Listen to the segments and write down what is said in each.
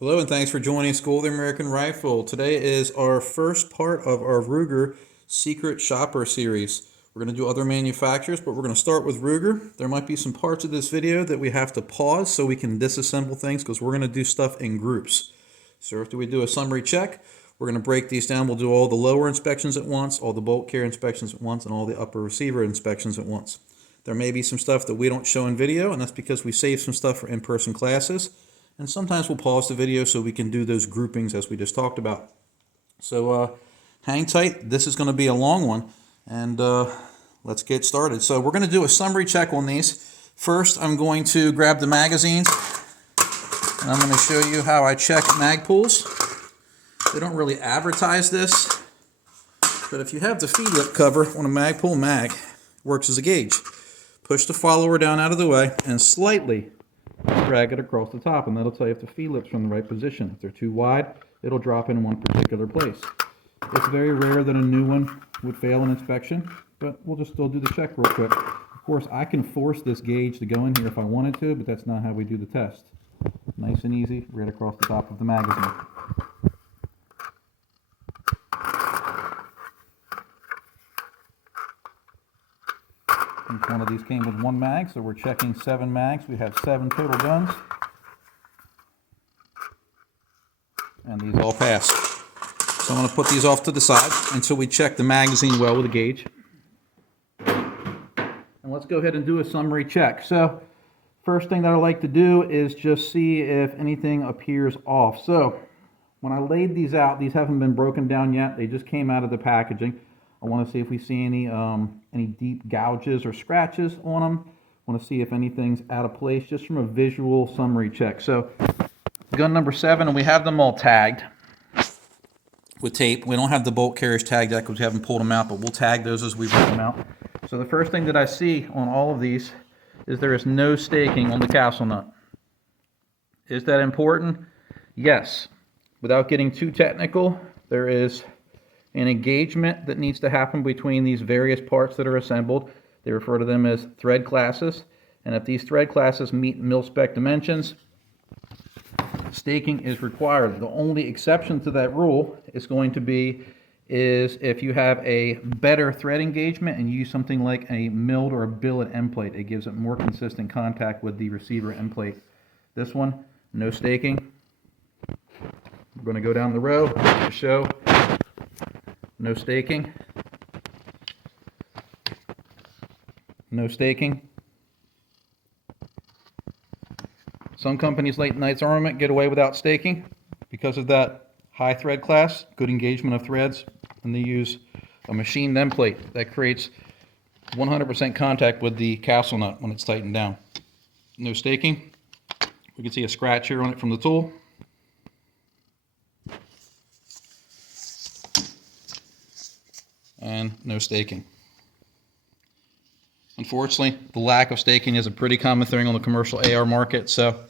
Hello and thanks for joining School of the American Rifle. Today is our first part of our Ruger Secret Shopper series. We're going to do other manufacturers, but we're going to start with Ruger. There might be some parts of this video that we have to pause so we can disassemble things because we're going to do stuff in groups. So after we do a summary check, we're going to break these down. We'll do all the lower inspections at once, all the bolt carrier inspections at once, and all the upper receiver inspections at once. There may be some stuff that we don't show in video, and that's because we save some stuff for in-person classes. And sometimes we'll pause the video so we can do those groupings as we just talked about. So hang tight. This is going to be a long one. And let's get started. So we're going to do a summary check on these. First, I'm going to grab the magazines. And I'm going to show you how I check mag pulls. They don't really advertise this. But if you have the feed lip cover on a mag pull, mag works as a gauge. Push the follower down out of the way and slightly drag it across the top, and that'll tell you if the feed lips are in the right position. If they're too wide, it'll drop in one particular place. It's very rare that a new one would fail an inspection, but we'll just still do the check real quick. Of course, I can force this gauge to go in here if I wanted to, but that's not how we do the test. Nice and easy, right across the top of the magazine. Each one of these came with one mag, so we're checking 7 mags. We have 7 total guns. And these all pass. So I'm going to put these off to the side until we check the magazine well with a gauge. And let's go ahead and do a summary check. So first thing that I like to do is just see if anything appears off. So when I laid these out, these haven't been broken down yet. They just came out of the packaging. I want to see if we see any deep gouges or scratches on them. I want to see if anything's out of place just from a visual summary check. So gun number 7, and we have them all tagged with tape. We don't have the bolt carriers tagged yet because we haven't pulled them out, but we'll tag those as we bring them out. So the first thing that I see on all of these is there is no staking on the castle nut. Is that important? Yes. Without getting too technical, there is an engagement that needs to happen between these various parts that are assembled. They refer to them as thread classes. And if these thread classes meet mil-spec dimensions, staking is required. The only exception to that rule is going to be if you have a better thread engagement and you use something like a milled or a billet end plate. It gives it more consistent contact with the receiver end plate. This one, no staking. We're going to go down the row to show. No staking. No staking. Some companies like Knight's Armament get away without staking because of that high thread class, good engagement of threads, and they use a machined end plate that creates 100% contact with the castle nut when it's tightened down. No staking. We can see a scratch here on it from the tool. And no staking. Unfortunately, the lack of staking is a pretty common thing on the commercial AR market, so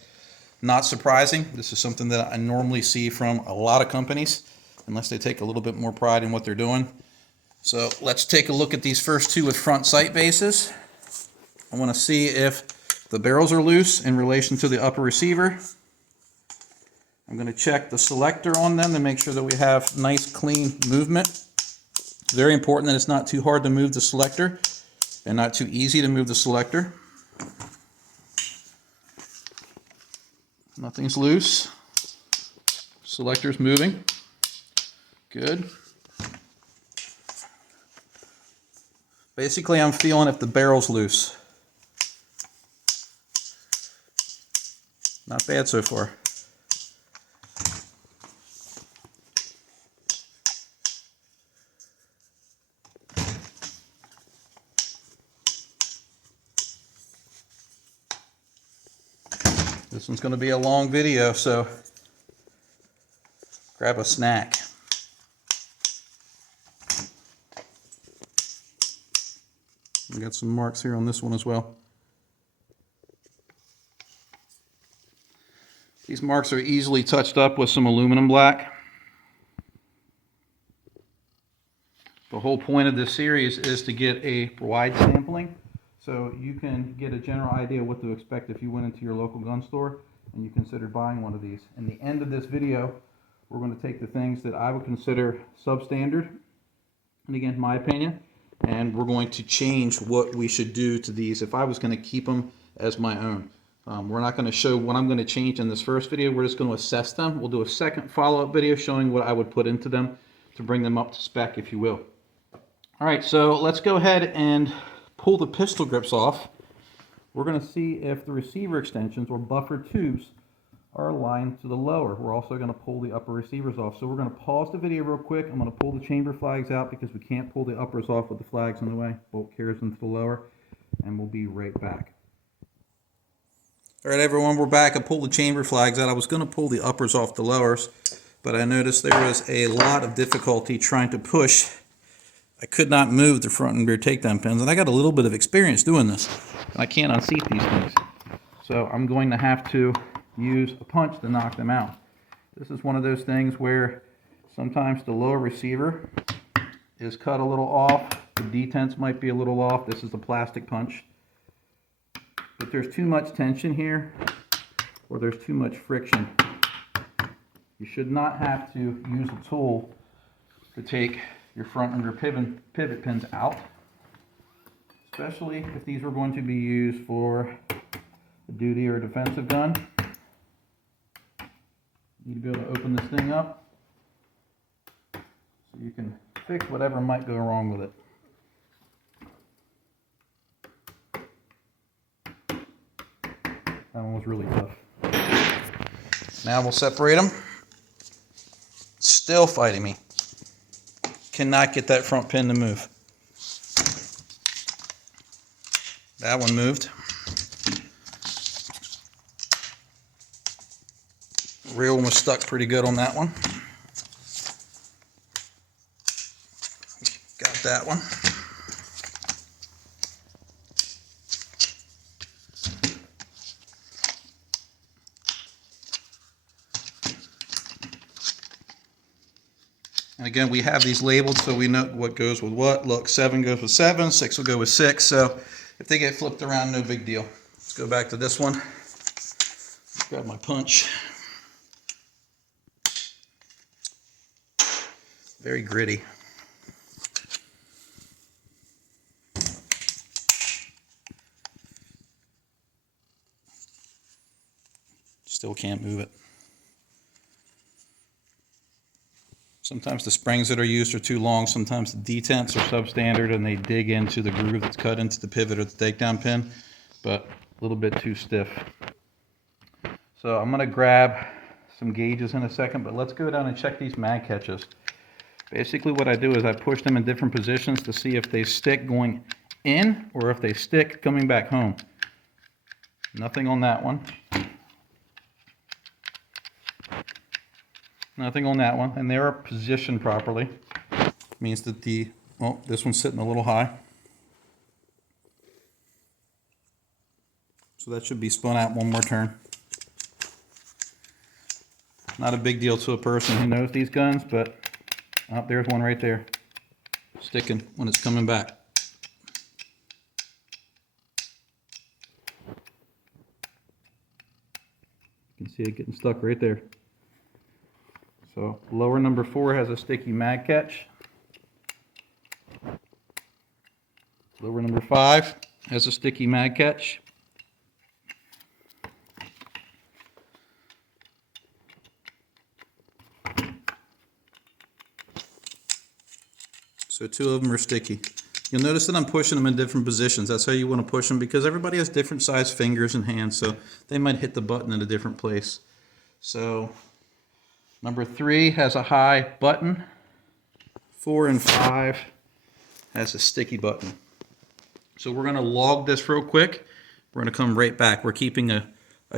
not surprising. This is something that I normally see from a lot of companies, unless they take a little bit more pride in what they're doing. So let's take a look at these first two with front sight bases. I want to see if the barrels are loose in relation to the upper receiver. I'm going to check the selector on them to make sure that we have nice, clean movement. Very important that it's not too hard to move the selector and not too easy to move the selector. Nothing's loose. Selector's moving. Good. Basically, I'm feeling if the barrel's loose. Not bad so far. This one's going to be a long video, so grab a snack. We got some marks here on this one as well. These marks are easily touched up with some aluminum black. The whole point of this series is to get a wide sampling so you can get a general idea what to expect if you went into your local gun store and you considered buying one of these. In the end of this video, we're going to take the things that I would consider substandard, and again, my opinion, and we're going to change what we should do to these if I was going to keep them as my own. We're not going to show what I'm going to change in this first video. We're just going to assess them. We'll do a second follow-up video showing what I would put into them to bring them up to spec, if you will. All right, so let's go ahead and pull the pistol grips off. We're going to see if the receiver extensions or buffer tubes are aligned to the lower. We're also going to pull the upper receivers off. So we're going to pause the video real quick. I'm going to pull the chamber flags out because we can't pull the uppers off with the flags in the way. Bolt carries into the lower, and we'll be right back. All right, everyone, we're back. I pulled the chamber flags out. I was going to pull the uppers off the lowers, but I noticed there was a lot of difficulty trying to push. I could not move the front and rear takedown pins, and I got a little bit of experience doing this, and I can't unseat these things. So I'm going to have to use a punch to knock them out. This is one of those things where sometimes the lower receiver is cut a little off. The detents might be a little off. This is a plastic punch. If there's too much tension here, or there's too much friction, you should not have to use a tool to take your front and rear pivot pins out, especially if these were going to be used for a duty or a defensive gun. You need to be able to open this thing up so you can fix whatever might go wrong with it. That one was really tough. Now we'll separate them. Still fighting me. Cannot get that front pin to move. That one moved. Rear one was stuck pretty good on that one. Got that one. And again, we have these labeled so we know what goes with what. Look, 7 goes with 7, 6 will go with 6. So if they get flipped around, no big deal. Let's go back to this one. Grab my punch. Very gritty. Still can't move it. Sometimes the springs that are used are too long. Sometimes the detents are substandard and they dig into the groove that's cut into the pivot or the takedown pin, but a little bit too stiff. So I'm going to grab some gauges in a second, but let's go down and check these mag catches. Basically what I do is I push them in different positions to see if they stick going in or if they stick coming back home. Nothing on that one. Nothing on that one, and they are positioned properly. Means that this one's sitting a little high. So that should be spun out one more turn. Not a big deal to a person who knows these guns, but there's one right there. Sticking when it's coming back. You can see it getting stuck right there. So lower number 4 has a sticky mag catch. Lower number 5 has a sticky mag catch. So 2 of them are sticky. You'll notice that I'm pushing them in different positions. That's how you want to push them because everybody has different size fingers and hands, so they might hit the button in a different place. So number 3 has a high button. 4 and 5 has a sticky button. So we're going to log this real quick. We're going to come right back. We're keeping a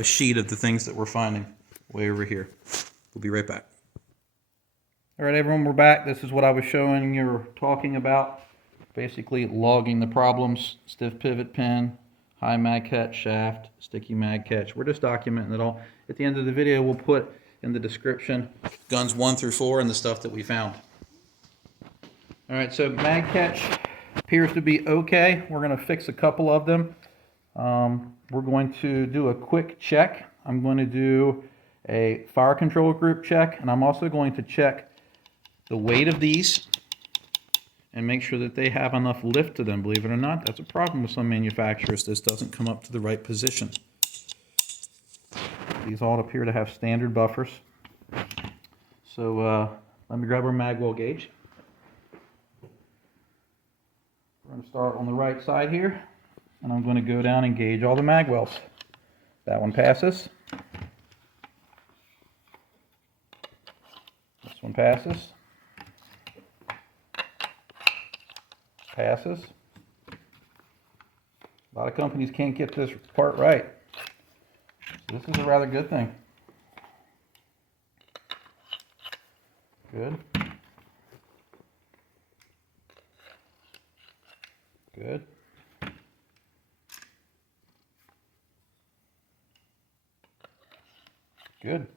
sheet of the things that we're finding way over here. We'll be right back. All right, everyone, we're back. This is what I was showing you or talking about. Basically logging the problems. Stiff pivot pin, high mag catch shaft, sticky mag catch. We're just documenting it all. At the end of the video, we'll put in the description guns 1 through 4 and the stuff that we found. All right, so mag catch appears to be okay. We're going to fix a couple of them. We're going to do a quick check I'm going to do a fire control group check, and I'm also going to check the weight of these and make sure that they have enough lift to them. Believe it or not, that's a problem with some manufacturers. This doesn't come up to the right position. These all appear to have standard buffers. So let me grab our Magwell gauge. We're going to start on the right side here, and I'm going to go down and gauge all the Magwells. That one passes. This one passes. Passes. A lot of companies can't get this part right. So this is a rather good thing. Good. Good. Good.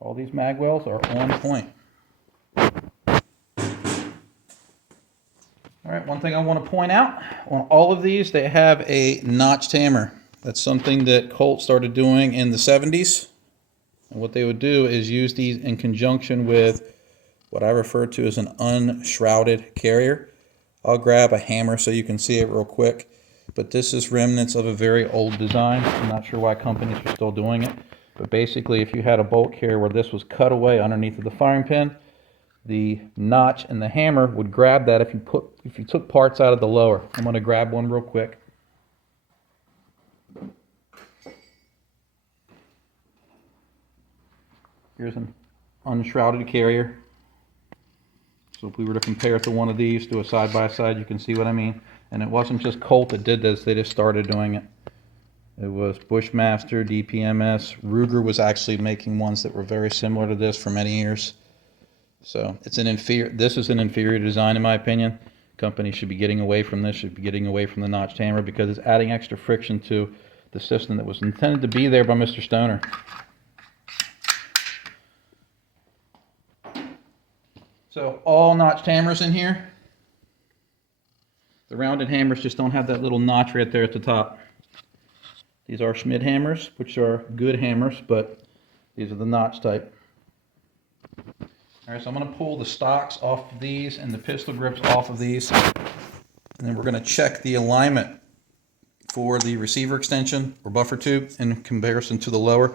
All these Magwells are on point. All right, one thing I want to point out, on all of these, they have a notched hammer. That's something that Colt started doing in the 70s. And what they would do is use these in conjunction with what I refer to as an unshrouded carrier. I'll grab a hammer so you can see it real quick. But this is remnants of a very old design. I'm not sure why companies are still doing it. But basically, if you had a bolt carrier where this was cut away underneath of the firing pin, the notch and the hammer would grab that if you took parts out of the lower. I'm going to grab one real quick. Here's an unshrouded carrier. So if we were to compare it to one of these, do a side by side, you can see what I mean. And it wasn't just Colt that did this, they just started doing it. It was Bushmaster, DPMS. Ruger was actually making ones that were very similar to this for many years. So it's an inferior, this is an inferior design in my opinion. Companies should be getting away from this, should be getting away from the notched hammer because it's adding extra friction to the system that was intended to be there by Mr. Stoner. So all notched hammers in here. The rounded hammers just don't have that little notch right there at the top. These are Schmidt hammers, which are good hammers, but these are the notch type. All right, so I'm going to pull the stocks off of these and the pistol grips off of these. And then we're going to check the alignment for the receiver extension or buffer tube in comparison to the lower.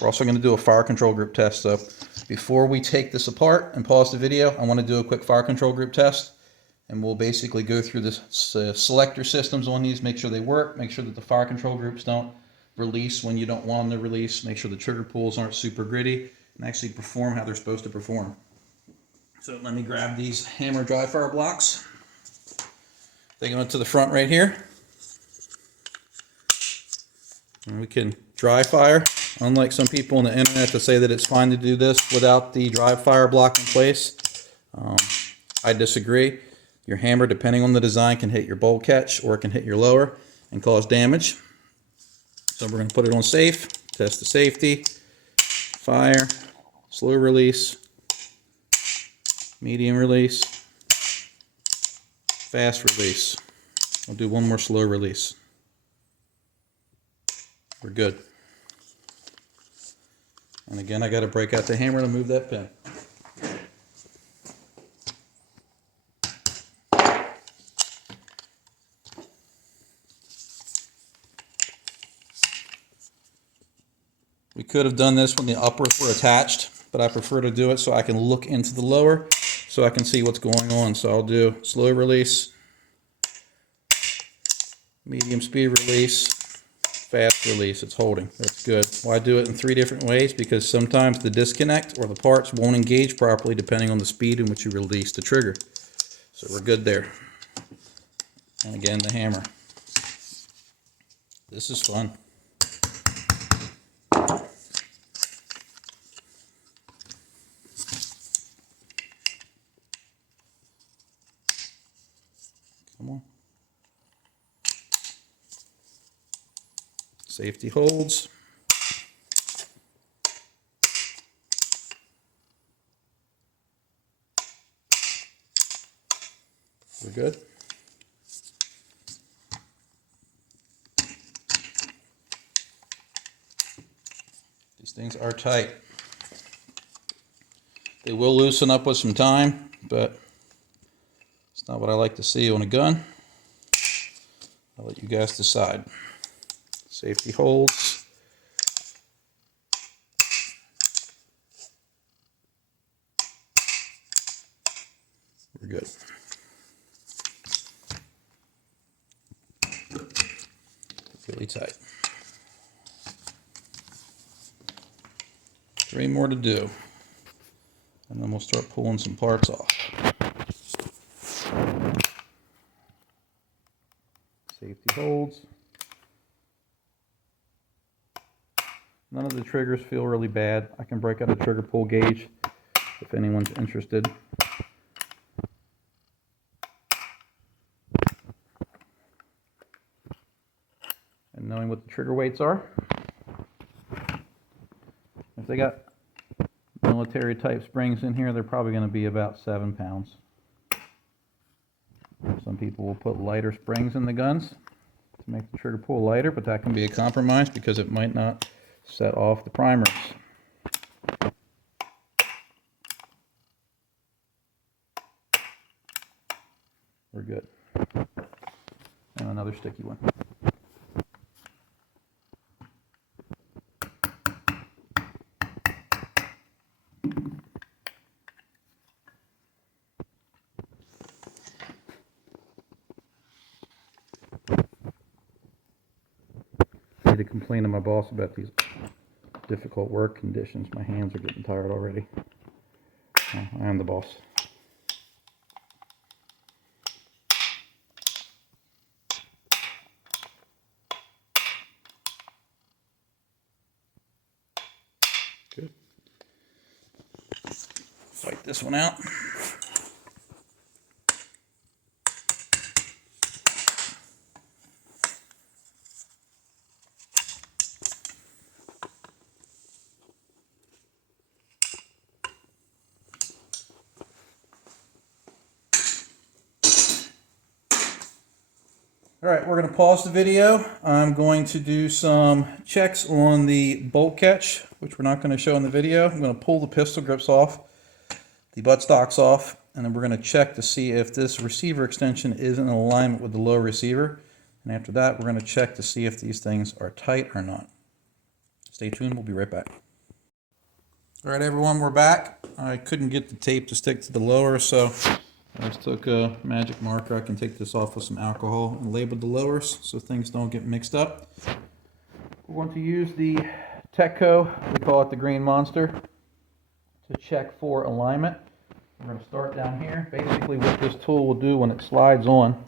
We're also going to do a fire control group test. So before we take this apart and pause the video, I want to do a quick fire control group test. And we'll basically go through the selector systems on these, make sure they work, make sure that the fire control groups don't release when you don't want them to release, make sure the trigger pulls aren't super gritty, and actually perform how they're supposed to perform. So let me grab these hammer dry fire blocks. They go into the front right here. And we can dry fire. Unlike some people on the internet that say that it's fine to do this without the dry fire block in place, I disagree. Your hammer, depending on the design, can hit your bolt catch or it can hit your lower and cause damage. So we're going to put it on safe, test the safety, fire, slow release, medium release, fast release. I'll do one more slow release. We're good. And again, I got to break out the hammer to move that pin. We could have done this when the uppers were attached, but I prefer to do it so I can look into the lower so I can see what's going on. So I'll do slow release, medium speed release, fast release. It's holding. That's good. Well, I do it in 3 different ways because sometimes the disconnect or the parts won't engage properly depending on the speed in which you release the trigger. So we're good there. And again, the hammer. This is fun. Come on. Safety holds. We're good. These things are tight. They will loosen up with some time, but it's not what I like to see on a gun. I'll let you guys decide. Safety holds. We're good. Really tight. 3 more to do. And then we'll start pulling some parts off. Safety holds. None of the triggers feel really bad. I can break out a trigger pull gauge if anyone's interested. And knowing what the trigger weights are. If they got military type springs in here, they're probably going to be about 7 pounds. Some people will put lighter springs in the guns to make the trigger pull lighter, but that can be a compromise because it might not set off the primers. We're good. And another sticky one. I need to complain to my boss about these difficult work conditions. My hands are getting tired already. I am the boss. Good. Fight this one out. All right, we're going to pause the video. I'm going to do some checks on the bolt catch, which we're not going to show in the video. I'm going to pull the pistol grips off, the buttstocks off, and then we're going to check to see if this receiver extension is in alignment with the lower receiver. And after that, we're going to check to see if these things are tight or not. Stay tuned, we'll be right back. All right, everyone, we're back. I couldn't get the tape to stick to the lower, so I just took a magic marker. I can take this off with some alcohol and label the lowers so things don't get mixed up. We're going to use the Tekco, we call it the Green Monster, to check for alignment. We're going to start down here. Basically what this tool will do when it slides on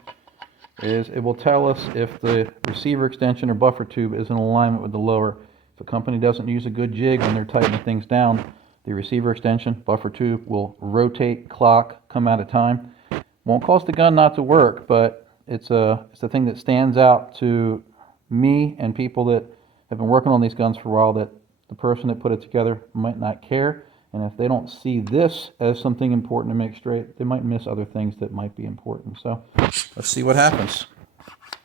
is it will tell us if the receiver extension or buffer tube is in alignment with the lower. If a company doesn't use a good jig when they're tightening things down, the receiver extension, buffer tube will rotate, clock, come out of time. Won't cause the gun not to work, but it's a thing that stands out to me and people that have been working on these guns for a while, that the person that put it together might not care. And if they don't see this as something important to make straight, they might miss other things that might be important. So let's see what happens.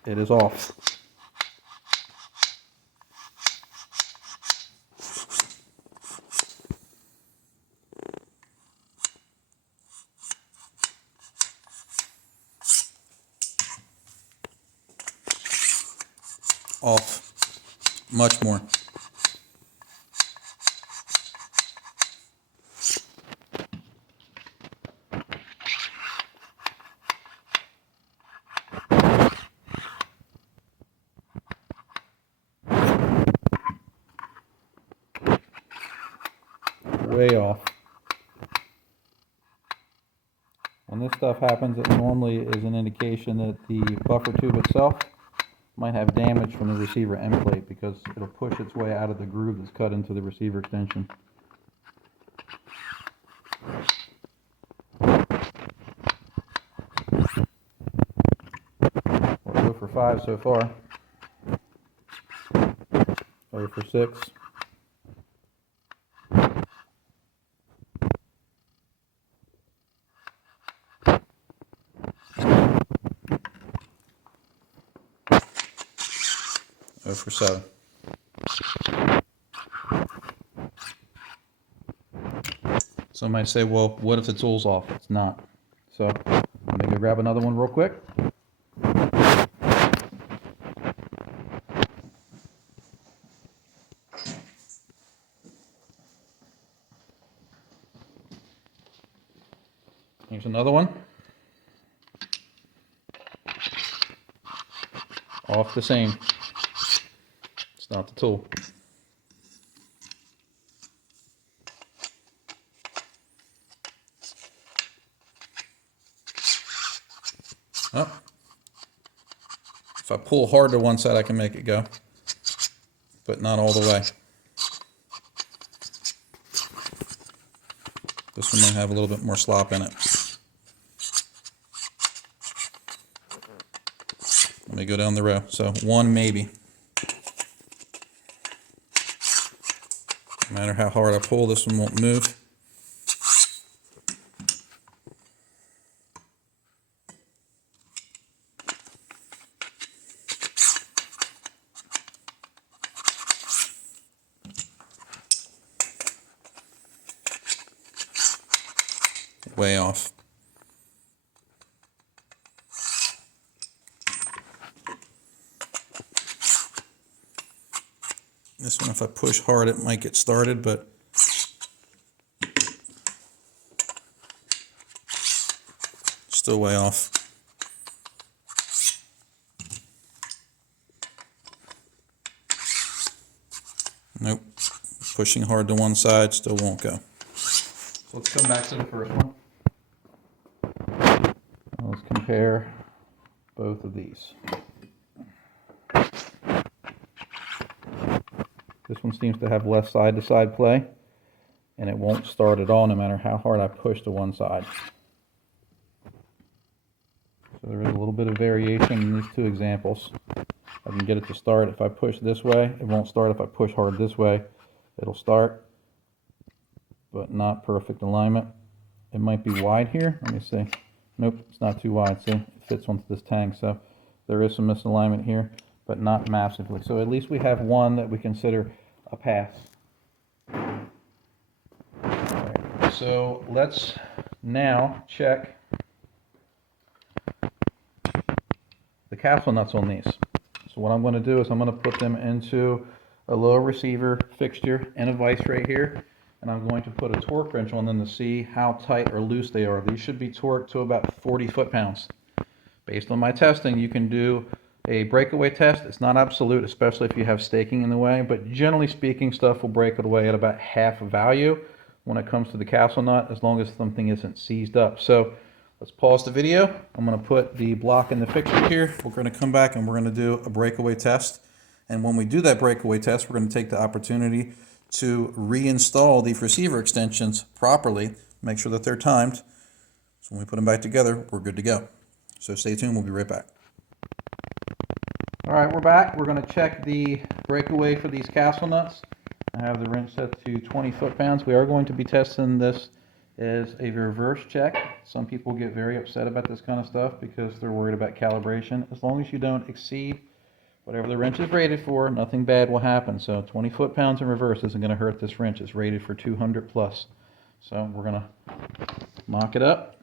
It is off. Off. Much more. Way off. When this stuff happens, it normally is an indication that the buffer tube itself might have damage from the receiver end plate, because it'll push its way out of the groove that's cut into the receiver extension. We'll go for 5 so far. Or for 6. Go for 7. Some might say, well, what if the tool's off? It's not. So let me go grab another one real quick. Here's another one. Off the same. It's not the tool. Oh. If I pull hard to one side, I can make it go, but not all the way. This one might have a little bit more slop in it. Let me go down the row. So one maybe. No matter how hard I pull, this one won't move. Way off. This one, if I push hard, it might get started, but still way off. Nope. Pushing hard to one side, still won't go. So let's come back to the first one. Let's compare both of these. This one seems to have less side-to-side play, and it won't start at all no matter how hard I push to one side. So there is a little bit of variation in these two examples. I can get it to start. If I push this way, it won't start. If I push hard this way, it'll start, but not perfect alignment. It might be wide here. Let me see. Nope, it's not too wide. See, it fits onto this tank, so there is some misalignment here, but not massively. So at least we have one that we consider a pass. Right, so let's now check the capsule nuts on these. So what I'm going to do is I'm going to put them into a low receiver fixture and a vise right here, and I'm going to put a torque wrench on them to see how tight or loose they are. These should be torqued to about 40 foot-pounds. Based on my testing, you can do a breakaway test. It's not absolute, especially if you have staking in the way, but generally speaking, stuff will break away at about half value when it comes to the capsule nut, as long as something isn't seized up. So let's pause the video. I'm going to put the block in the fixture here. We're going to come back and we're going to do a breakaway test. And when we do that breakaway test, we're going to take the opportunity to reinstall the receiver extensions properly, make sure that they're timed. So when we put them back together, we're good to go. So stay tuned, we'll be right back. All right, we're back. We're going to check the breakaway for these capsule nuts. I have the wrench set to 20 foot-pounds. We are going to be testing this as a reverse check. Some people get very upset about this kind of stuff because they're worried about calibration. As long as you don't exceed whatever the wrench is rated for, nothing bad will happen. So 20 foot-pounds in reverse isn't going to hurt this wrench. It's rated for 200 plus. So we're going to mock it up.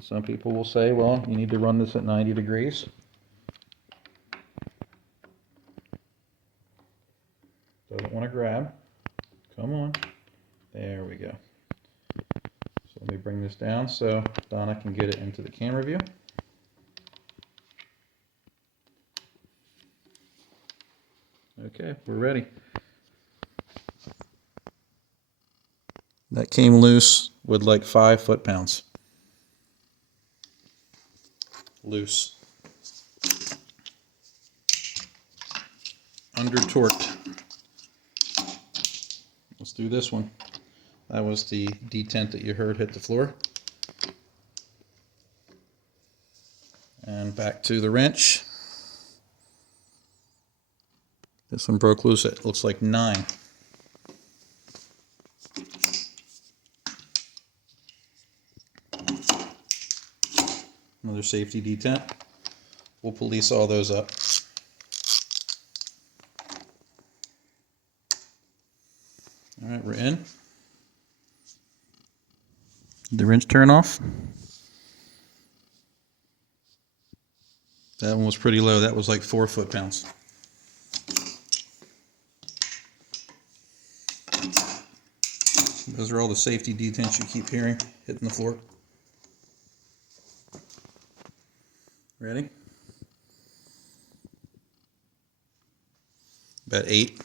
Some people will say, well, you need to run this at 90 degrees. Doesn't want to grab. Come on. There we go. So let me bring this down so Donna can get it into the camera view. Okay, we're ready. That came loose with like 5 foot-pounds. Loose. Under torqued. Let's do this one. That was the detent that you heard hit the floor. And back to the wrench. This one broke loose. It looks like 9. Another safety detent. We'll police all those up. All right, we're in. The wrench turn off. That one was pretty low. That was like 4 foot-pounds. Those are all the safety detents you keep hearing hitting the floor. Ready? About 8.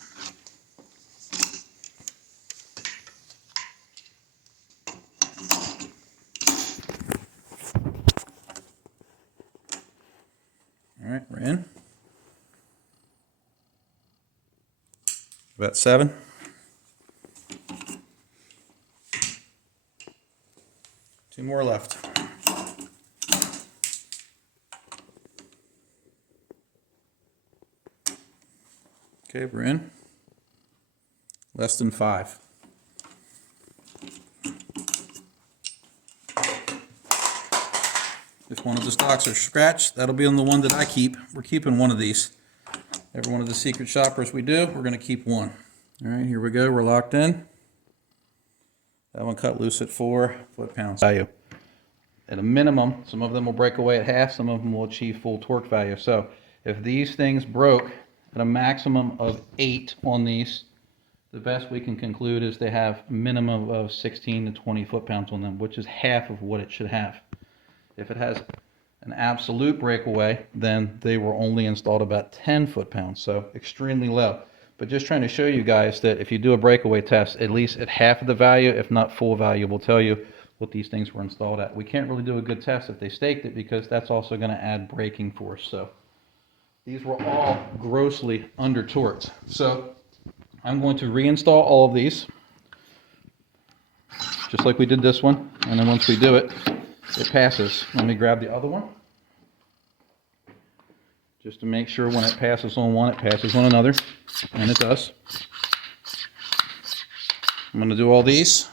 All right, we're in. About 7. Two more left. Okay, we're in. Less than 5. If one of the stocks are scratched, that'll be on the one that I keep. We're keeping one of these. Every one of the secret shoppers we do, we're going to keep one. All right, here we go. We're locked in. That one cut loose at 4 foot-pounds value. At a minimum, some of them will break away at half, some of them will achieve full torque value. So if these things broke at a maximum of 8 on these, the best we can conclude is they have a minimum of 16 to 20 foot-pounds on them, which is half of what it should have. If it has an absolute breakaway, then they were only installed about 10 foot-pounds, so extremely low. But just trying to show you guys that if you do a breakaway test, at least at half of the value, if not full value, will tell you what these things were installed at. We can't really do a good test if they staked it, because that's also going to add braking force. So these were all grossly under torqued. So I'm going to reinstall all of these, just like we did this one, and then once we do it, it passes. Let me grab the other one, just to make sure when it passes on one, it passes on another, and it does. I'm going to do all these,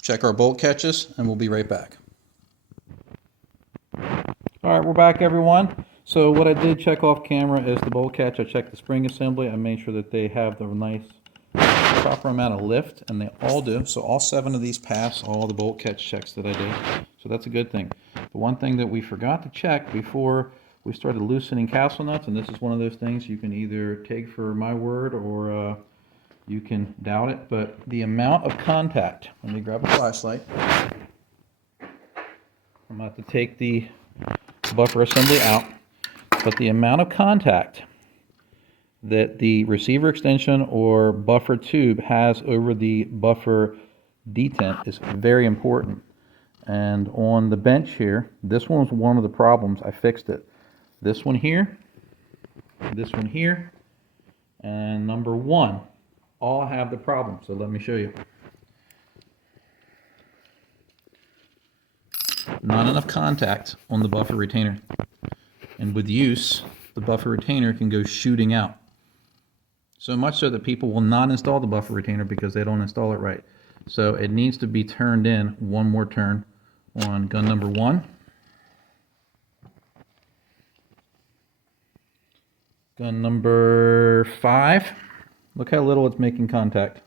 check our bolt catches, and we'll be right back. All right, we're back, everyone. So what I did check off camera is the bolt catch. I checked the spring assembly. I made sure that they have the nice proper amount of lift, and they all do. So all 7 of these pass all the bolt catch checks that I did. So that's a good thing. The one thing that we forgot to check before we started loosening castle nuts, and this is one of those things you can either take for my word or you can doubt it, but the amount of contact, let me grab a flashlight. I'm about to take the buffer assembly out, but the amount of contact that the receiver extension or buffer tube has over the buffer detent is very important. And on the bench here, this one was one of the problems. I fixed it. This one here, and number 1 all have the problem. So let me show you. Not enough contact on the buffer retainer. And with use, the buffer retainer can go shooting out. So much so that people will not install the buffer retainer because they don't install it right. So it needs to be turned in one more turn on gun number 1. Gun number 5. Look how little it's making contact.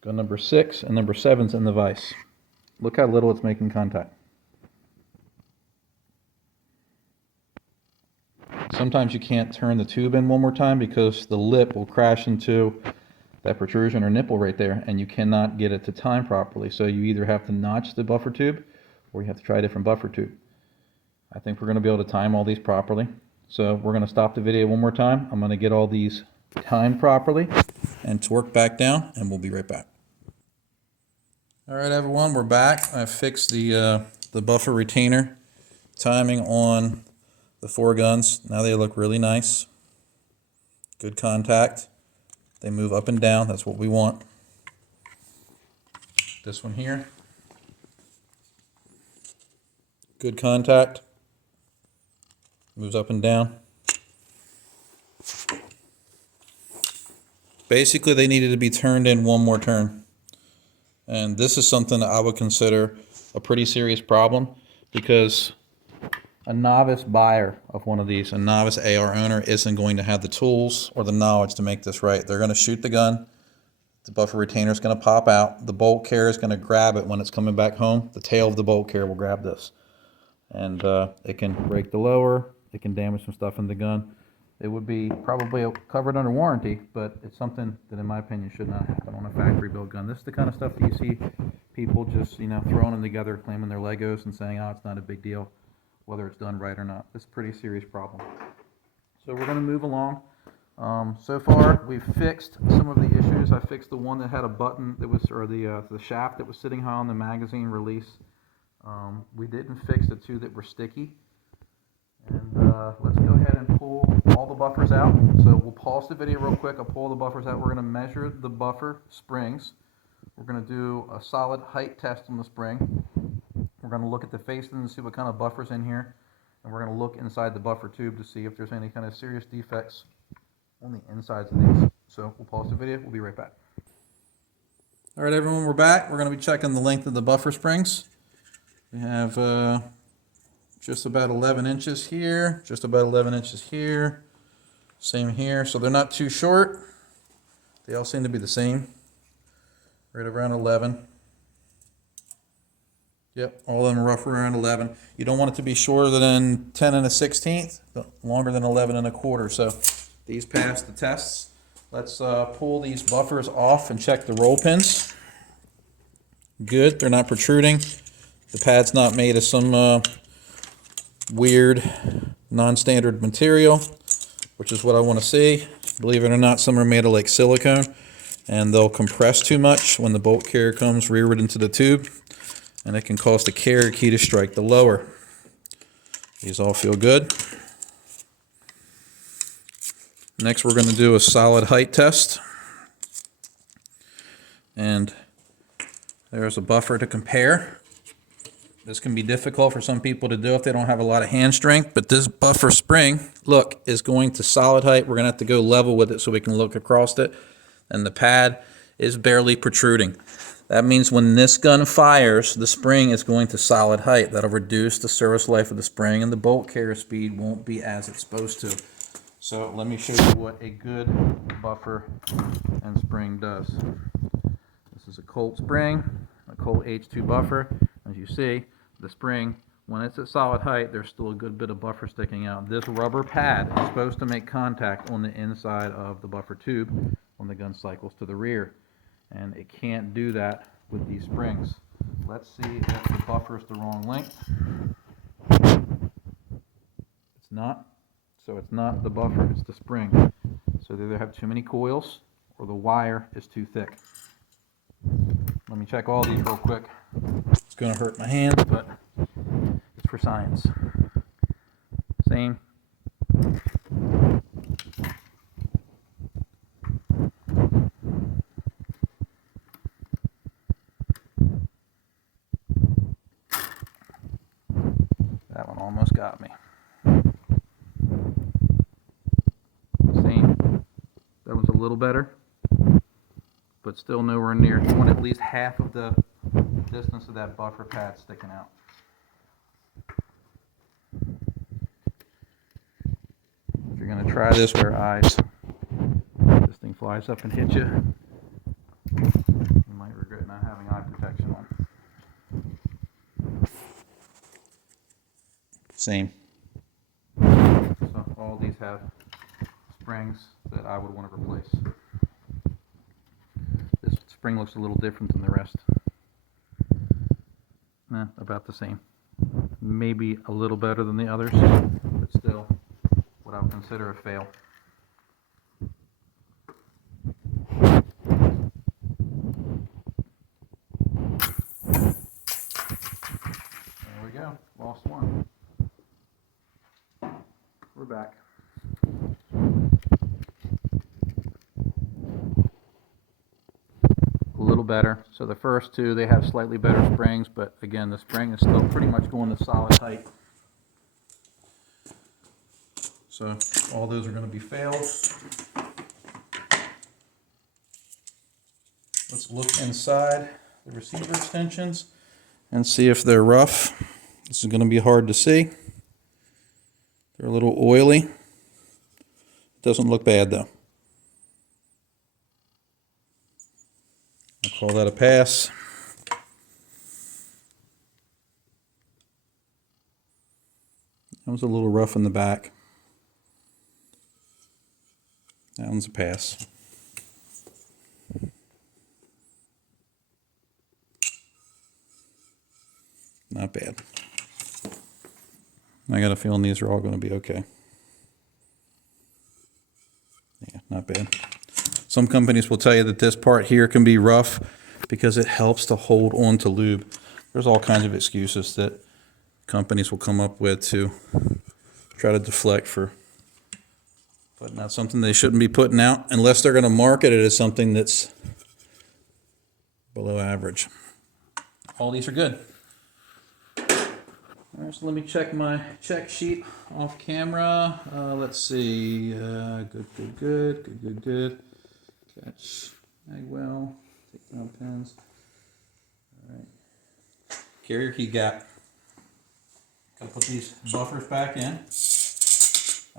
Gun number 6 and number 7's in the vise. Look how little it's making contact. Sometimes you can't turn the tube in one more time because the lip will crash into that protrusion or nipple right there, and you cannot get it to time properly. So you either have to notch the buffer tube or you have to try a different buffer tube. I think we're going to be able to time all these properly. So we're going to stop the video one more time. I'm going to get all these timed properly and torque back down, and we'll be right back. All right, everyone, we're back. I fixed the buffer retainer timing on the 4 guns. Now they look really nice. Good contact. They move up and down. That's what we want. This one here. Good contact. Moves up and down. Basically, they needed to be turned in one more turn. And this is something that I would consider a pretty serious problem, because a novice buyer of one of these, a novice AR owner, isn't going to have the tools or the knowledge to make this right. They're going to shoot the gun. The buffer retainer is going to pop out. The bolt carrier is going to grab it when it's coming back home. The tail of the bolt carrier will grab this. And it can break the lower. It can damage some stuff in the gun. It would be probably covered under warranty, but it's something that, in my opinion, should not happen on a factory-built gun. This is the kind of stuff that you see people just, throwing them together, claiming they're Legos and saying, oh, it's not a big deal, whether it's done right or not. It's a pretty serious problem. So we're going to move along. So far, we've fixed some of the issues. I fixed the one that had a button that was, or the shaft that was sitting high on the magazine release. We didn't fix the two that were sticky. And let's go ahead and pull all the buffers out. So we'll pause the video real quick. I'll pull the buffers out. We're going to measure the buffer springs. We're going to do a solid height test on the spring. We're going to look at the facings and see what kind of buffer's in here. And we're going to look inside the buffer tube to see if there's any kind of serious defects on the insides of these. So we'll pause the video. We'll be right back. All right, everyone, we're back. We're going to be checking the length of the buffer springs. We have just about 11 inches here, just about 11 inches here, same here. So they're not too short. They all seem to be the same, right around 11. Yep, all of them are roughly around 11. You don't want it to be shorter than 10 1/16, but longer than 11 1/4. So these pass the tests. Let's pull these buffers off and check the roll pins. Good, they're not protruding. The pad's not made of some weird non-standard material, which is what I want to see. Believe it or not, some are made of like silicone, and they'll compress too much when the bolt carrier comes rearward into the tube, and it can cause the carrier key to strike the lower. These all feel good. Next, we're going to do a solid height test, and there's a buffer to compare. This can be difficult for some people to do if they don't have a lot of hand strength, but this buffer spring, look, is going to solid height. We're going to have to go level with it so we can look across it, and the pad is barely protruding. That means when this gun fires, the spring is going to solid height. That'll reduce the service life of the spring, and the bolt carrier speed won't be as it's supposed to. So let me show you what a good buffer and spring does. This is a Colt spring, a Colt H2 buffer. As you see, the spring, when it's at solid height, there's still a good bit of buffer sticking out. This rubber pad is supposed to make contact on the inside of the buffer tube when the gun cycles to the rear, and it can't do that with these springs. Let's see if the buffer is the wrong length. It's not. So it's not the buffer, it's the spring. So they either have too many coils or the wire is too thick. Let me check all these real quick. It's going to hurt my hands, but it's for science. Same. That one almost got me. Same. That one's a little better, but still nowhere near. You want at least half of the distance of that buffer pad sticking out. If you're going to try this, wear eyes. This thing flies up and hit you. You might regret not having eye protection on. Same. So all these have springs that I would want to replace. This spring looks a little different than the rest. About the same. Maybe a little better than the others, but still what I would consider a fail. There we go. Lost one. We're back. Better. So the first two, they have slightly better springs, but again, the spring is still pretty much going to solid height. So all those are going to be fails. Let's look inside the receiver extensions and see if they're rough. This is going to be hard to see. They're a little oily. Doesn't look bad though. I'll call that a pass. That was a little rough in the back. That one's a pass. Not bad. I got a feeling these are all going to be okay. Yeah, not bad. Some companies will tell you that this part here can be rough because it helps to hold on to lube. There's all kinds of excuses that companies will come up with to try to deflect for putting out something they shouldn't be putting out unless they're going to market it as something that's below average. All these are good. All right, so let me check my check sheet off camera. Let's see. Good. Catch, Magwell, Takedown Pins. All right. Carrier key gap. Gotta put these buffers back in.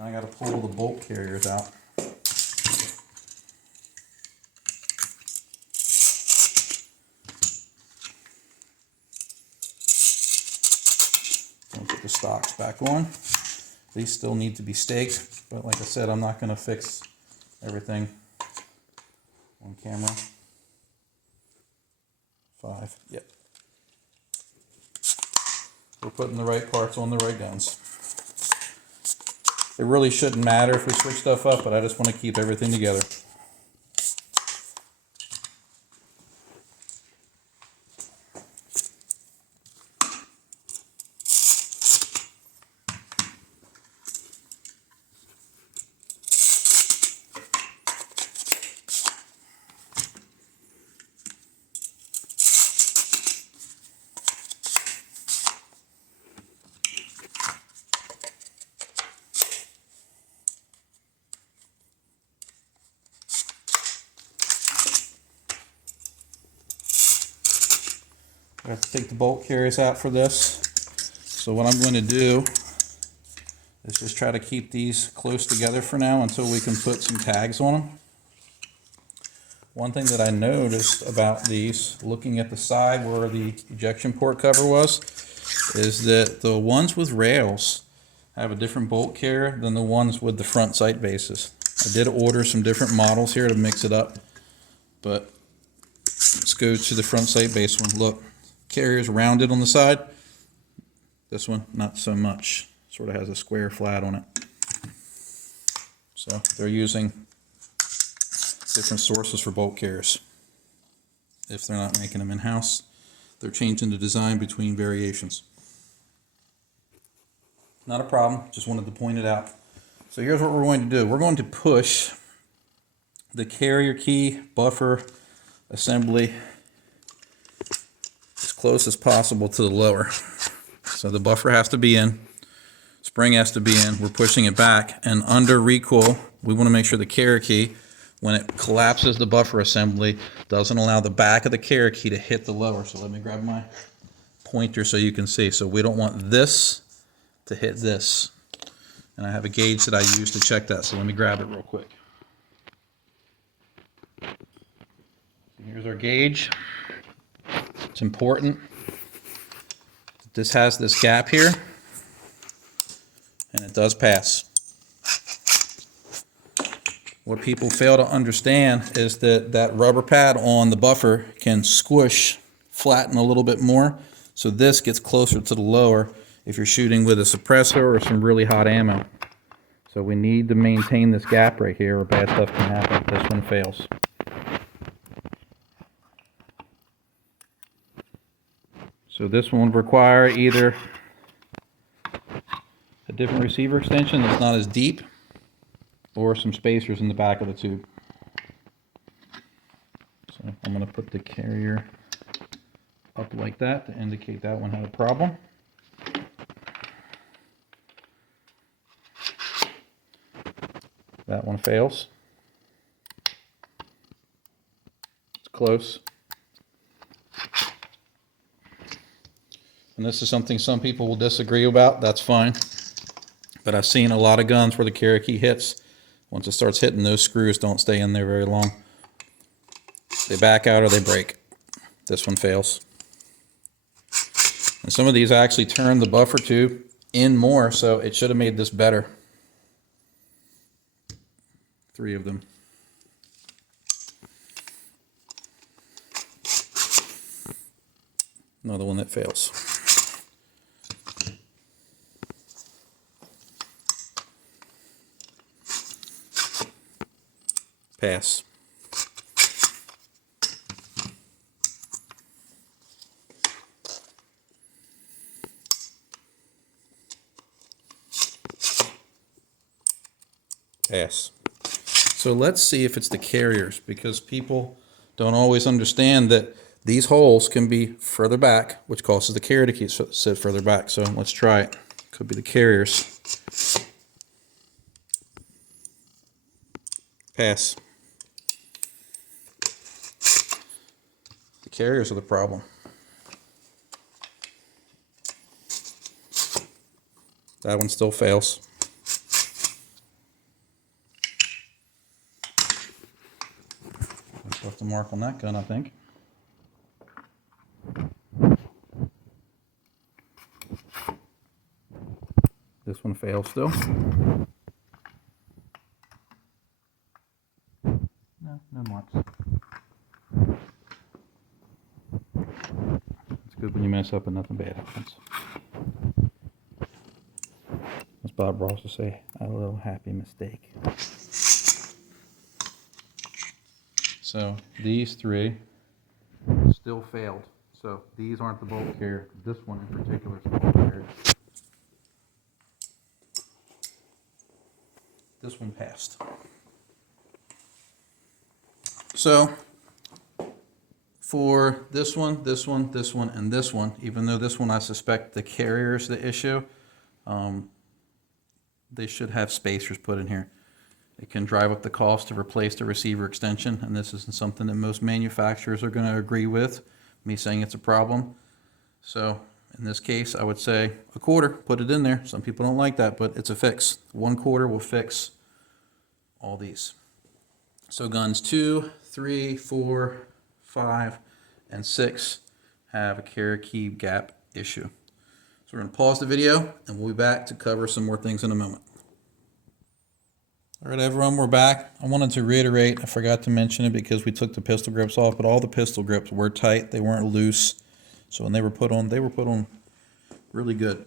I gotta pull the bolt carriers out. I'll put the stocks back on. These still need to be staked, but like I said, I'm not gonna fix everything on camera. 5, yep. We're putting the right parts on the right guns. It really shouldn't matter if we switch stuff up, but I just want to keep everything together. I have to take the bolt carriers out for this. So what I'm going to do is just try to keep these close together for now until we can put some tags on them. One thing that I noticed about these, looking at the side where the ejection port cover was, is that the ones with rails have a different bolt carrier than the ones with the front sight bases. I did order some different models here to mix it up, but let's go to the front sight base one. Look. Carrier's rounded on the side. This one, not so much. Sort of has a square flat on it. So they're using different sources for bolt carriers. If they're not making them in-house, they're changing the design between variations. Not a problem, just wanted to point it out. So here's what we're going to do. We're going to push the carrier key buffer assembly as close as possible to the lower. So the buffer has to be in, spring has to be in, we're pushing it back, and under recoil, we want to make sure the carrier key, when it collapses the buffer assembly, doesn't allow the back of the carrier key to hit the lower. So let me grab my pointer so you can see. So we don't want this to hit this. And I have a gauge that I use to check that, so let me grab it real quick. Here's our gauge. It's important that this has this gap here, and it does pass. What people fail to understand is that that rubber pad on the buffer can squish, flatten a little bit more, so this gets closer to the lower if you're shooting with a suppressor or some really hot ammo. So we need to maintain this gap right here or bad stuff can happen. This one fails. So this one would require either a different receiver extension that's not as deep or some spacers in the back of the tube. So I'm going to put the carrier up like that to indicate that one had a problem. That one fails. It's close. And this is something some people will disagree about. That's fine. But I've seen a lot of guns where the carry key hits. Once it starts hitting, those screws don't stay in there very long. They back out or they break. This one fails. And some of these actually turn the buffer tube in more, so it should have made this better. 3 of them. Another one that fails. Pass. Pass. So let's see if it's the carriers, because people don't always understand that these holes can be further back, which causes the carrier to sit further back. So let's try it. Could be the carriers. Pass. The carriers are the problem. That one still fails. Left a mark on that gun, I think. This one fails still. No marks. It's good when you mess up and nothing bad happens. As Bob Ross would say, a little happy mistake. So these 3 still failed. So these aren't the bolt carrier. This one in particular is the bolt carrier. This one passed. So for this one, this one, this one, and this one, even though this one I suspect the carrier is the issue, they should have spacers put in here. It can drive up the cost to replace the receiver extension, and this isn't something that most manufacturers are going to agree with, me saying it's a problem. So in this case, I would say a quarter, put it in there. Some people don't like that, but it's a fix. 1/4 will fix all these. So guns 2, 3, 4, 5, and 6 have a carrier key gap issue. So we're going to pause the video, and we'll be back to cover some more things in a moment. All right, everyone, we're back. I wanted to reiterate, I forgot to mention it because we took the pistol grips off, but all the pistol grips were tight. They weren't loose. So when they were put on really good.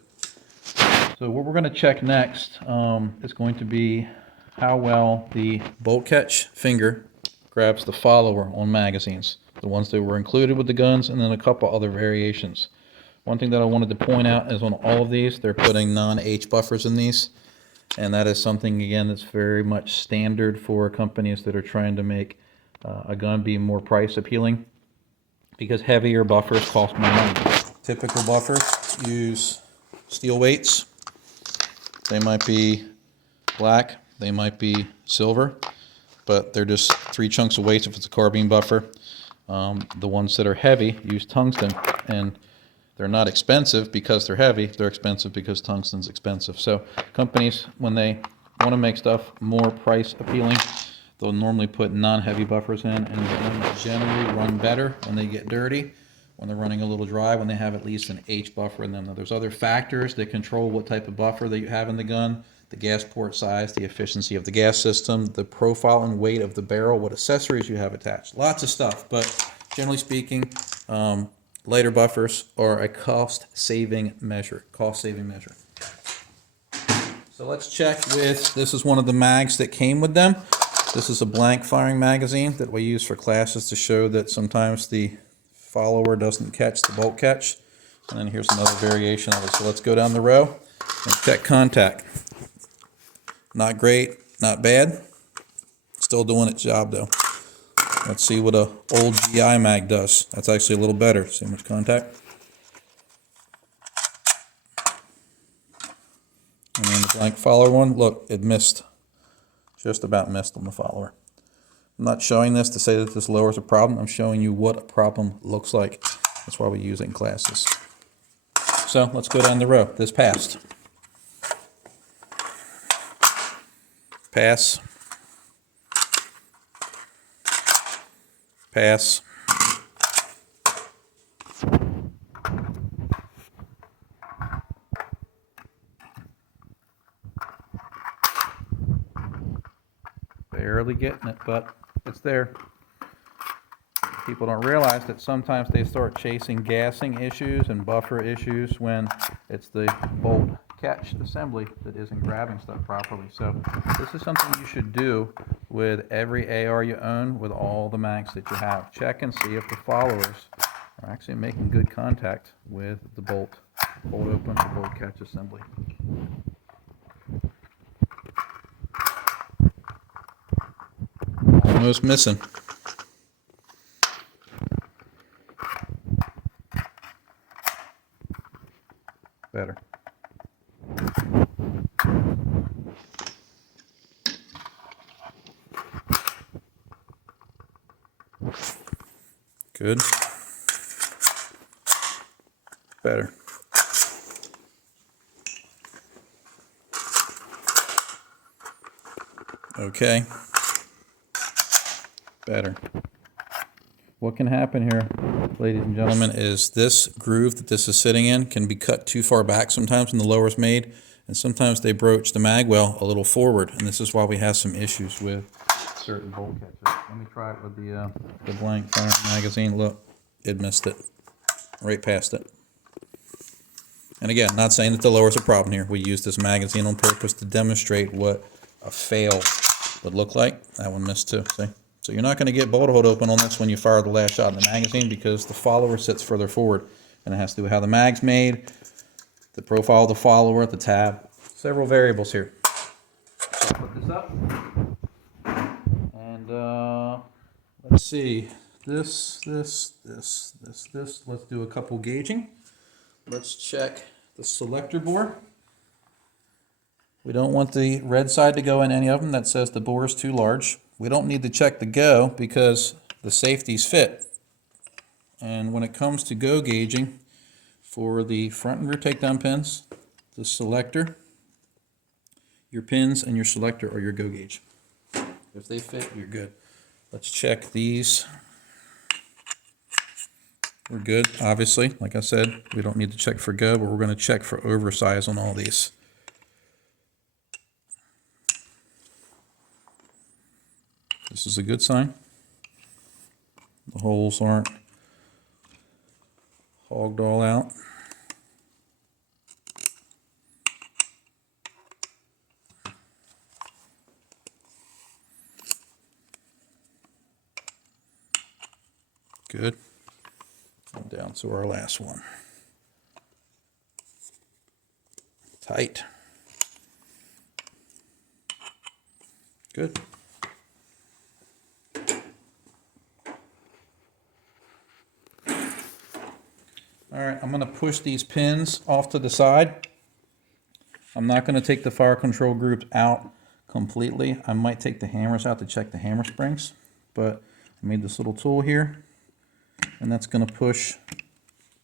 So what we're going to check next is going to be how well the bolt catch finger grabs the follower on magazines. The ones that were included with the guns, and then a couple other variations. One thing that I wanted to point out is on all of these, they're putting non-H buffers in these. And that is something, again, that's very much standard for companies that are trying to make a gun be more price appealing, because heavier buffers cost more money. Typical buffers use steel weights. They might be black, they might be silver, but they're just 3 chunks of weights if it's a carbine buffer. The ones that are heavy use tungsten, and they're not expensive because they're heavy, they're expensive because tungsten's expensive. So companies, when they want to make stuff more price appealing, they'll normally put non-heavy buffers in, and they generally run better when they get dirty, when they're running a little dry, when they have at least an H buffer in them. Now, there's other factors that control what type of buffer that you have in the gun: the gas port size, the efficiency of the gas system, the profile and weight of the barrel, what accessories you have attached. Lots of stuff, but generally speaking, lighter buffers are a cost-saving measure. So let's check with, this is one of the mags that came with them. This is a blank firing magazine that we use for classes to show that sometimes the follower doesn't catch the bolt catch. And then here's another variation of it. So let's go down the row and check contact. Not great, not bad. Still doing its job though. Let's see what a old GI mag does. That's actually a little better. See how much contact? And then the blank follower one, look, it missed. Just about missed on the follower. I'm not showing this to say that this lowers a problem. I'm showing you what a problem looks like. That's why we use it in classes. So let's go down the row. This passed. Pass. Pass. Barely getting it, but it's there. People don't realize that sometimes they start chasing gassing issues and buffer issues when it's the bolt catch assembly that isn't grabbing stuff properly. So this is something you should do with every AR you own, with all the mags that you have. Check and see if the followers are actually making good contact with the bolt open, the bolt catch assembly. Almost missing. Better. Good. Better. Okay. Better. What can happen here, ladies and gentlemen, is this groove that this is sitting in can be cut too far back sometimes when the lower is made, and sometimes they broach the magwell a little forward, and this is why we have some issues with certain bolt catches. Let me try it with the blank fire magazine. Look, it missed it. Right past it. And again, not saying that the lower is a problem here. We use this magazine on purpose to demonstrate what a fail would look like. That one missed too, see? So you're not going to get bolt hold open on this when you fire the last shot in the magazine, because the follower sits further forward, and it has to do with how the mag's made, the profile of the follower, the tab, several variables here. So I'll put this up, and let's see, this. Let's do a couple gauging. Let's check the selector bore. We don't want the red side to go in any of them that says the bore is too large. We don't need to check the go because the safeties fit. And when it comes to go gauging for the front and rear takedown pins, the selector, your pins and your selector are your go gauge. If they fit, you're good. Let's check these. We're good, obviously. Like I said, we don't need to check for go, but we're going to check for oversize on all these. This is a good sign. The holes aren't hogged all out. Good. And down to our last one. Tight. Good. All right, I'm going to push these pins off to the side. I'm not going to take the fire control groups out completely. I might take the hammers out to check the hammer springs, but I made this little tool here, and that's going to push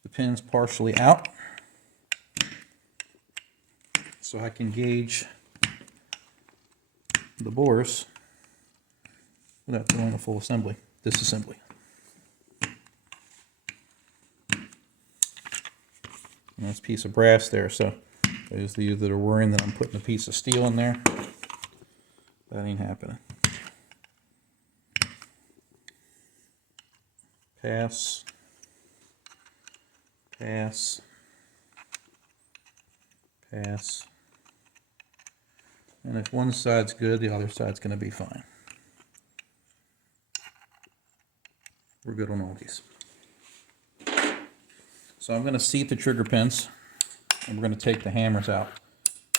the pins partially out so I can gauge the bores without doing a full assembly, disassembly. And that's a piece of brass there, so those of you that are worrying that I'm putting a piece of steel in there, that ain't happening. Pass, pass, pass. And if one side's good, the other side's going to be fine. We're good on all these. So I'm going to seat the trigger pins, and we're going to take the hammers out.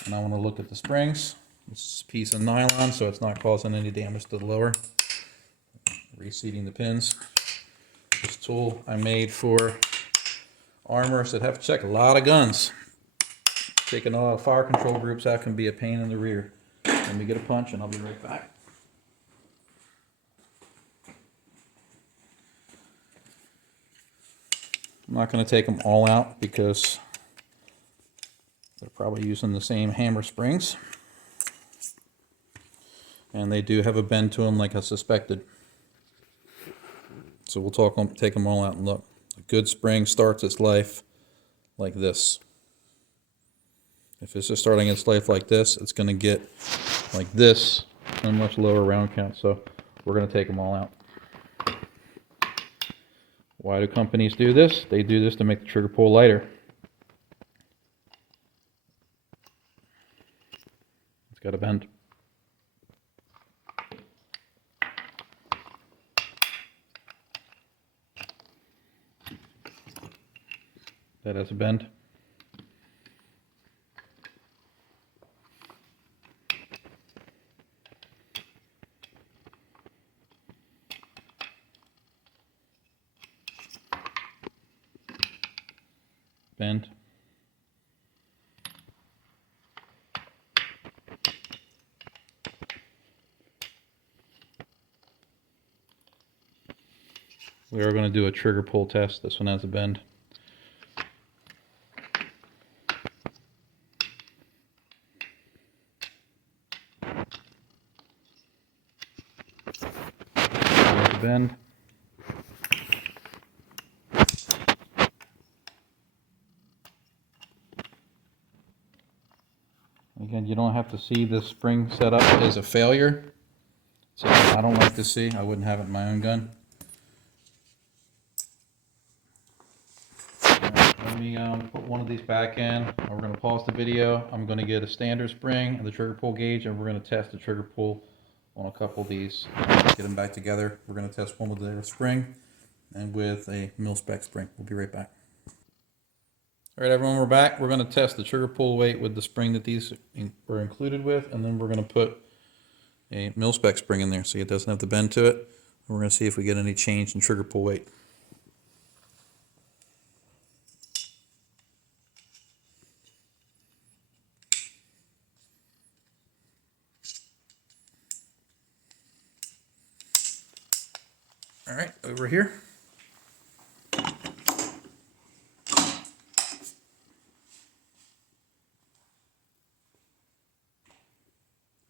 And I want to look at the springs. This is a piece of nylon, so it's not causing any damage to the lower. Reseating the pins. This tool I made for armors that have to check a lot of guns. Taking a lot of fire control groups out can be a pain in the rear. Let me get a punch and I'll be right back. I'm not going to take them all out because they're probably using the same hammer springs. and they do have a bend to them like I suspected. So we'll take them all out and look. A good spring starts its life like this. If it's just starting its life like this, it's going to get like this and a much lower round count. So we're going to take them all out. Why do companies do this? They do this to make the trigger pull lighter. It's got a bend. That has a bend. Bend. We are going to do a trigger pull test. This one has a bend. There's a bend. Again, you don't have to see the spring setup as a failure. So I don't like to see. I wouldn't have it in my own gun. Let me put one of these back in. We're going to pause the video. I'm going to get a standard spring and the trigger pull gauge, and we're going to test the trigger pull on a couple of these. Get them back together. We're going to test one with their spring and with a mil-spec spring. We'll be right back. All right, everyone, we're back. We're going to test the trigger pull weight with the spring that these were included with, and then we're going to put a mil-spec spring in there so it doesn't have the bend to it. And we're going to see if we get any change in trigger pull weight. All right, over here.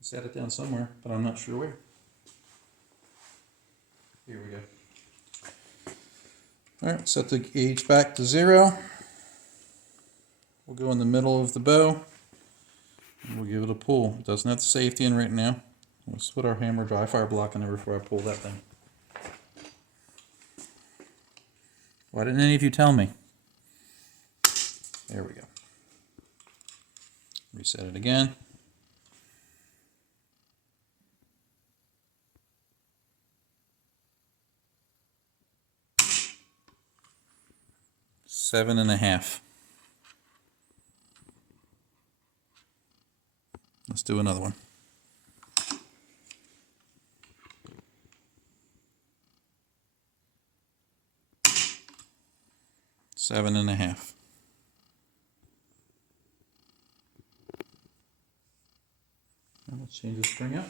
Set it down somewhere, but I'm not sure where. Here we go. All right, set the gauge back to 0. We'll go in the middle of the bow, and we'll give it a pull. It doesn't have the safety in right now. Let's put our hammer dry fire block in there before I pull that thing. Why didn't any of you tell me? There we go. Reset it again. Seven and a half. Let's do another one. Seven and a half. Now let's change the string up.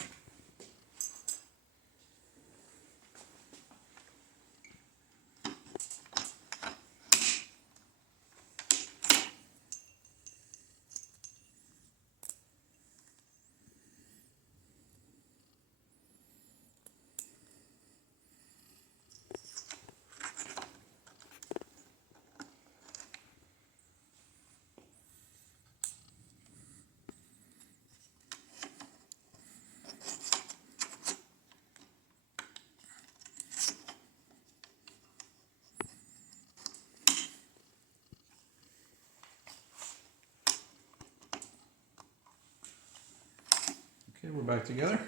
Okay, we're back together.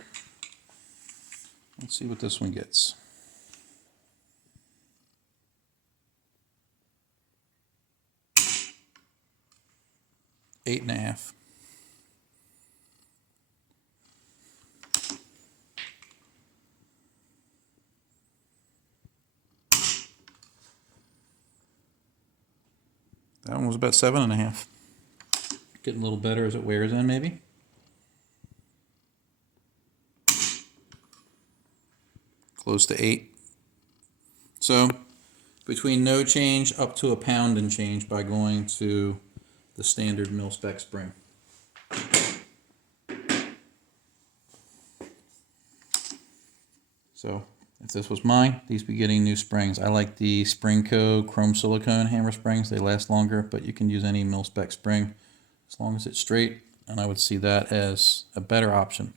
Let's see what this one gets. 8.5. That one was about 7.5. Getting a little better as it wears in, maybe. Close to 8. So between no change up to a pound and change by going to the standard mil-spec spring. So if this was mine, these be getting new springs. I like the Springco chrome silicone hammer springs. They last longer, but you can use any mil-spec spring as long as it's straight, and I would see that as a better option.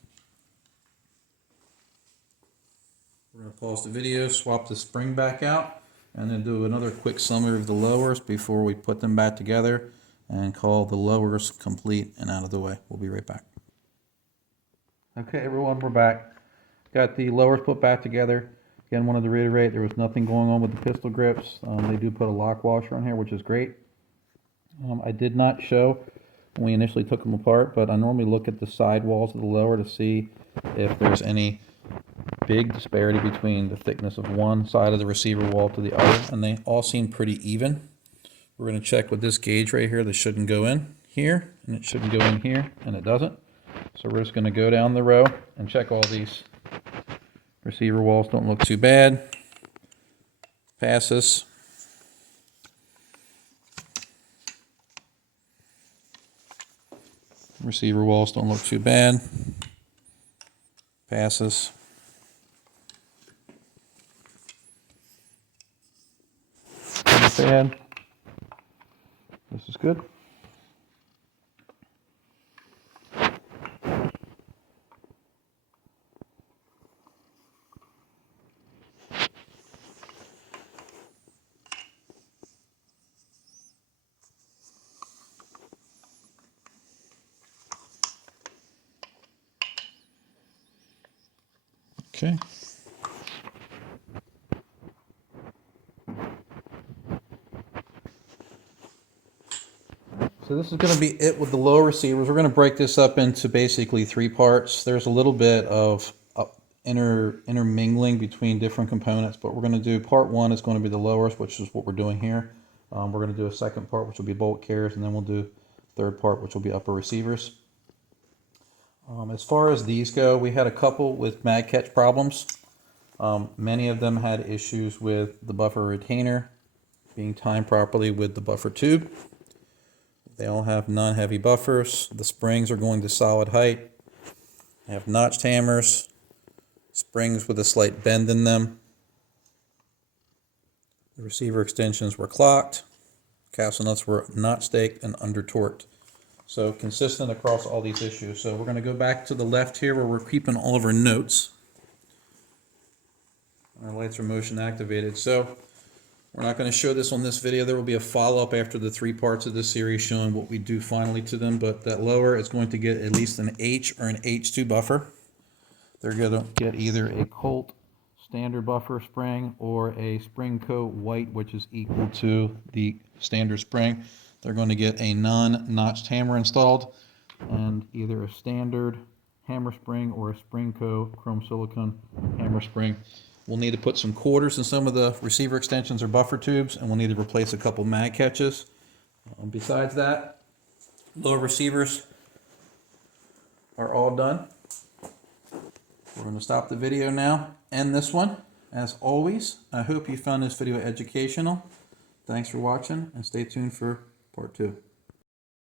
We're going to pause the video, swap the spring back out, and then do another quick summary of the lowers before we put them back together and call the lowers complete and out of the way. We'll be right back. Okay, everyone, we're back. Got the lowers put back together. Again, wanted to reiterate, there was nothing going on with the pistol grips. They do put a lock washer on here, which is great. I did not show when we initially took them apart, but I normally look at the side walls of the lower to see if there's any big disparity between the thickness of one side of the receiver wall to the other, and they all seem pretty even. We're going to check with this gauge right here. This shouldn't go in here, and it shouldn't go in here, and it doesn't. So we're just going to go down the row and check all these. Receiver walls don't look too bad. Passes. Receiver walls don't look too bad. Passes. Not bad. This is good. Okay. So this is going to be it with the lower receivers. We're going to break this up into basically 3 parts. There's a little bit of intermingling between different components, but we're going to do part 1 is going to be the lowers, which is what we're doing here. We're going to do a second part, which will be bolt carriers, and then we'll do third part, which will be upper receivers. As far as these go, we had a couple with mag catch problems. Many of them had issues with the buffer retainer being timed properly with the buffer tube. They all have non-heavy buffers. The springs are going to solid height. They have notched hammers, springs with a slight bend in them. The receiver extensions were clocked. Castle nuts were not staked and under torqued. So consistent across all these issues. So we're going to go back to the left here where we're keeping all of our notes. Our lights are motion activated. So we're not going to show this on this video. There will be a follow-up after the 3 parts of this series showing what we do finally to them. But that lower is going to get at least an H or an H2 buffer. They're going to get either a Colt standard buffer spring or a Springco white, which is equal to the standard spring. They're going to get a non-notched hammer installed and either a standard hammer spring or a Springco chrome silicone hammer spring. We'll need to put some quarters in some of the receiver extensions or buffer tubes, and we'll need to replace a couple mag catches. Besides that, lower receivers are all done. We're going to stop the video now, end this one. As always, I hope you found this video educational. Thanks for watching, and stay tuned for part 2.